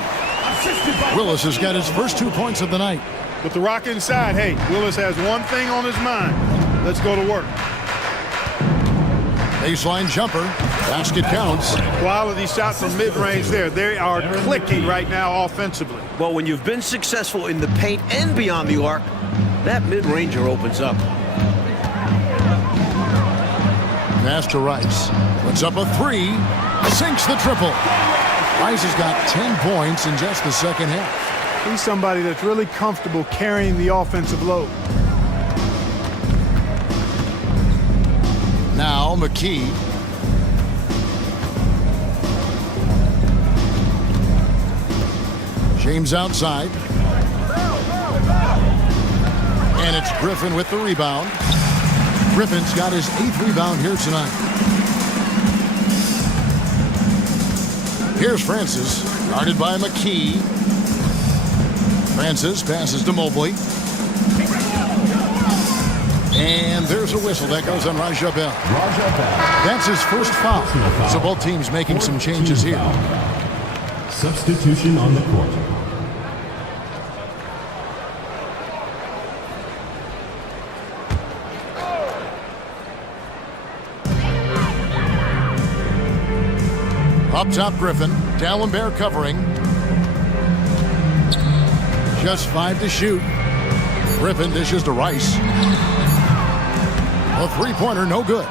Willis has got his first 2 points of the night. With the rock inside, hey, Willis has one thing on his mind. Let's go to work. Baseline jumper. Basket counts. Quality shot from mid-range there. They are clicking right now offensively. Well, when you've been successful in the paint and beyond the arc, that mid-ranger opens up. Pass to Rice. Puts up a 3. Sinks the triple. Rice has got 10 points in just the second half. He's somebody that's really comfortable carrying the offensive load. Now McKee. James outside. And it's Griffin with the rebound. Griffin's got his 8th rebound here tonight. Here's Francis, guarded by McKee. Francis passes to Mobley. And there's a whistle that goes on Raja Bell. That's his first foul. So both teams making some changes here. Substitution on the court. Up top, Griffin. Dallenberg covering. Just 5 to shoot. Griffin dishes to Rice. A three-pointer, no good.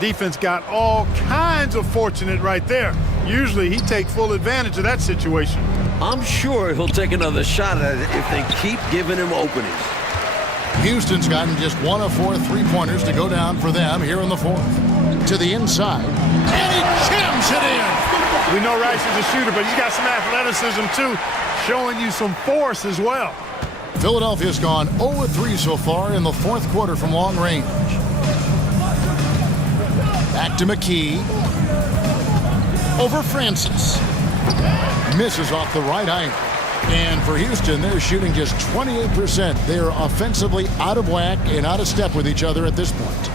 Defense got all kinds of fortunate right there. Usually he takes full advantage of that situation. I'm sure he'll take another shot at it if they keep giving him openings. Houston's gotten just 1 of 4 three-pointers to go down for them here in the fourth. To the inside. And he jams it in. We know Rice is a shooter, but he's got some athleticism too, showing you some force as well. Philadelphia's gone 0-3 so far in the fourth quarter from long range. Back to McKee. Over Francis. Misses off the right iron. And for Houston, they're shooting just 28%. They're offensively out of whack and out of step with each other at this point.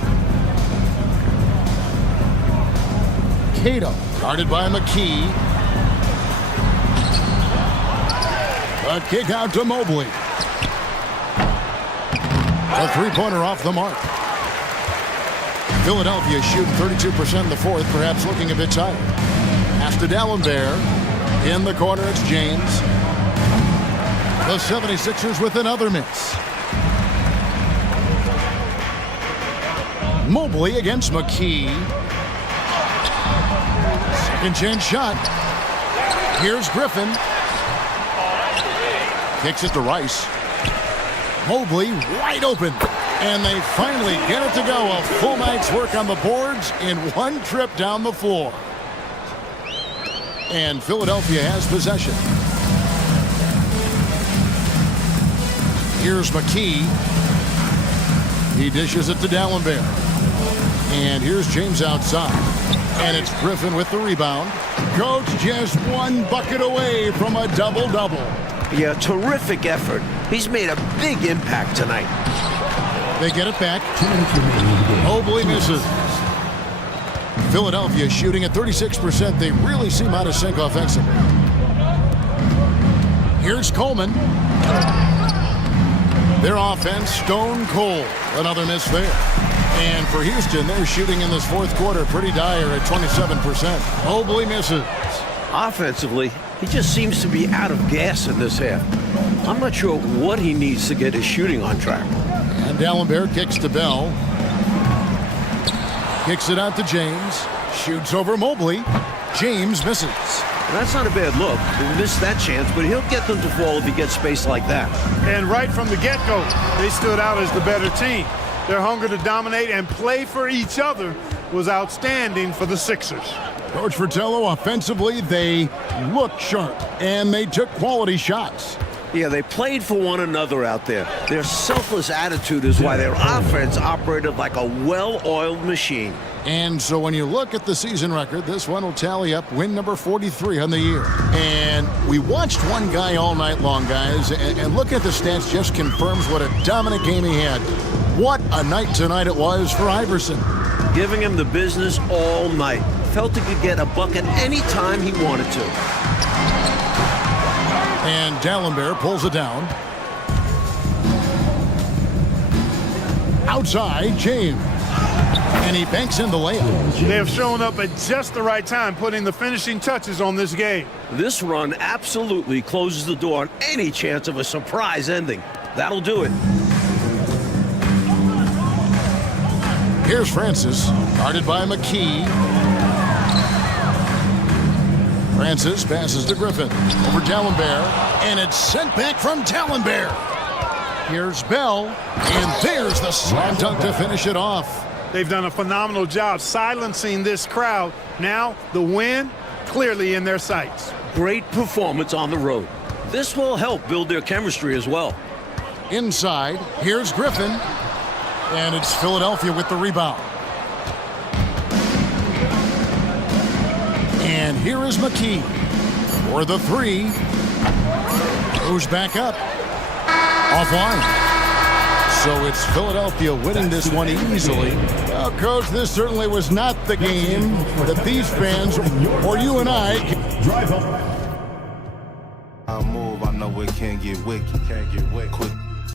Cato, guarded by McKee. A kick out to Mobley. A three-pointer off the mark. Philadelphia shooting 32% in the fourth, perhaps looking a bit tired. Pass to Dallenberg. In the corner, it's James. The 76ers with another miss. Mobley against McKee. Second chance shot. Here's Griffin. Kicks it to Rice. Mobley wide open. And they finally get it to go. A full night's work on the boards in one trip down the floor. And Philadelphia has possession. Here's McKee. He dishes it to Dallenberg. And here's James outside. And it's Griffin with the rebound. Coach just one bucket away from a double-double. Yeah, terrific effort. He's made a big impact tonight. They get it back. Mobley misses. Philadelphia shooting at 36%. They really seem out of sync offensively. Here's Coleman. Their offense stone cold. Another miss there. And for Houston, they're shooting in this fourth quarter pretty dire at 27%. Mobley misses. Offensively, he just seems to be out of gas in this half. I'm not sure what he needs to get his shooting on track. And D'Alembert kicks to Bell. Kicks it out to James. Shoots over Mobley. James misses. That's not a bad look. He missed that chance, but he'll get them to fall if he gets space like that. And right from the get-go, they stood out as the better team. Their hunger to dominate and play for each other was outstanding for the Sixers. Coach Fratello, offensively, they looked sharp, and they took quality shots. Yeah, they played for one another out there. Their selfless attitude is why their offense operated like a well-oiled machine. And so when you look at the season record, this one will tally up win number 43 on the year. And we watched one guy all night long, guys, and look at the stats just confirms what a dominant game he had. What a night tonight it was for Iverson. Giving him the business all night. Felt he could get a bucket any time he wanted to. And D'Alembert pulls it down. Outside, James. And he banks in the layup. They have shown up at just the right time, putting the finishing touches on this game. This run absolutely closes the door on any chance of a surprise ending. That'll do it. Here's Francis, guarded by McKee. Francis passes to Griffin. Over D'Alembert, and it's sent back from D'Alembert. Here's Bell, and there's the slam dunk to finish it off. They've done a phenomenal job silencing this crowd. Now, the win clearly in their sights. Great performance on the road. This will help build their chemistry as well. Inside, here's Griffin, and it's Philadelphia with the rebound. And here is McKee for the three. Goes back up. Offline. So it's Philadelphia winning this one easily. Well, Coach, this certainly was not the game that these fans, or you and I, drive up. I move, I know it can't get wicked. Quick